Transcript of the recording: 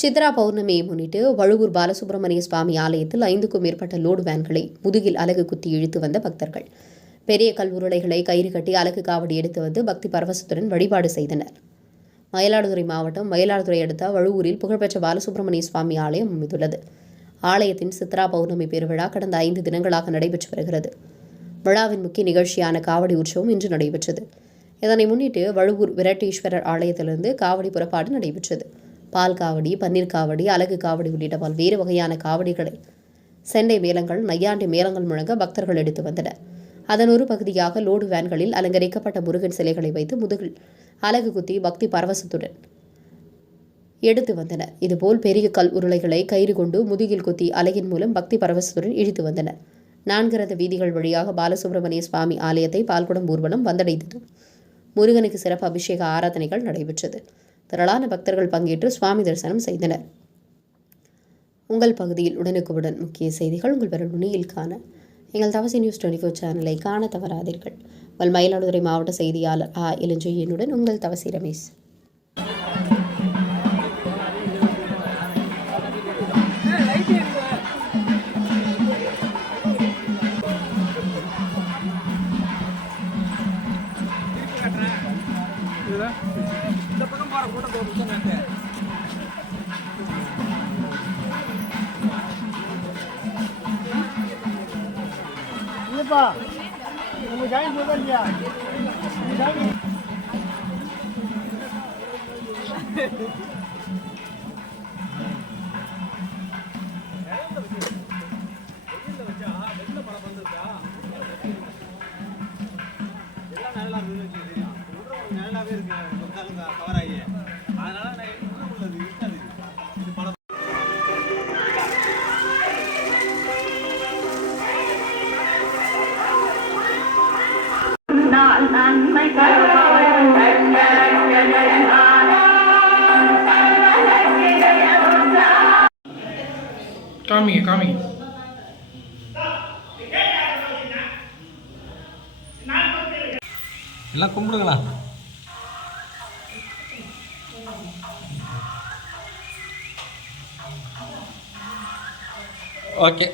சித்ரா பௌர்ணமியை முன்னிட்டு வழுவூர் பாலசுப்ரமணிய சுவாமி ஆலயத்தில் 5க்கும் மேற்பட்ட லோடு வேன்களை முதுகில் அலகு குத்தி இழுத்து வந்த பக்தர்கள் பெரிய கல்வுருளைகளை கயிறு கட்டி அலகு காவடி எடுத்து வந்து பக்தி பரவசத்துடன் வழிபாடு செய்தனர். மயிலாடுதுறை மாவட்டம் மயிலாடுதுறை அடுத்த வழுவூரில் புகழ்பெற்ற பாலசுப்ரமணிய சுவாமி ஆலயம் அமைந்துள்ளது. ஆலயத்தின் சித்ரா பௌர்ணமி பெருவிழா கடந்த 5 தினங்களாக நடைபெற்று வருகிறது. விழாவின் முக்கிய நிகழ்ச்சியான காவடி உற்சவம் இன்று நடைபெற்றது. இதனை முன்னிட்டு வழுவூர் விரட்டேஸ்வரர் ஆலயத்திலிருந்து காவடி புறப்பாடு நடைபெற்றது. பால் காவடி, பன்னீர் காவடி, அலகு காவடி உள்ளிட்ட பல்வேறு வகையான காவடிகளை செண்டை மேளங்கள், நையாண்டி மேளங்கள் முழங்க பக்தர்கள் எடுத்து வந்தனர். அதன் ஒரு பகுதியாக லோடு வேன்களில் அலங்கரிக்கப்பட்ட முருகன் சிலைகளை வைத்து முதுகில் அலகு குத்தி பக்தி பரவசத்துடன் எடுத்து வந்தனர். இதுபோல் பெரிய கல் உருளைகளை கயிறு கொண்டு முதுகில் குத்தி அலகின் மூலம் பக்தி பரவசத்துடன் இழுத்து வந்தனர். 4 ரத வீதிகள் வழியாக பாலசுப்ரமணிய சுவாமி ஆலயத்தை பால்குடம் ஊர்வலம் வந்தடைந்தது. முருகனுக்கு சிறப்பு அபிஷேக ஆராதனைகள் நடைபெற்றது. திரளான பக்தர்கள் பங்கேற்று சுவாமி தரிசனம் செய்தனர். உங்கள் பகுதியில் உடனுக்குடன் முக்கிய செய்திகள் உங்கள் விரல் நுனியில் காண எங்கள் தவசி நியூஸ் 24 சேனலை காண தவறாதீர்கள். மயிலாடுதுறை மாவட்ட செய்தியாளர் இளஞ்செய்யனுடன் உங்கள் தவசி ரமேஷ். இந்த பக்கம் போற கூட்டம் இல்லப்பா உங்க ஜாயின் சொல்லியா நல்லாவே இருக்கு கவர் ஆகி அதனால நான் உள்ளது இருக்காது. காமிங்க எல்லாம் கும்பிடுங்களா? ஓகே.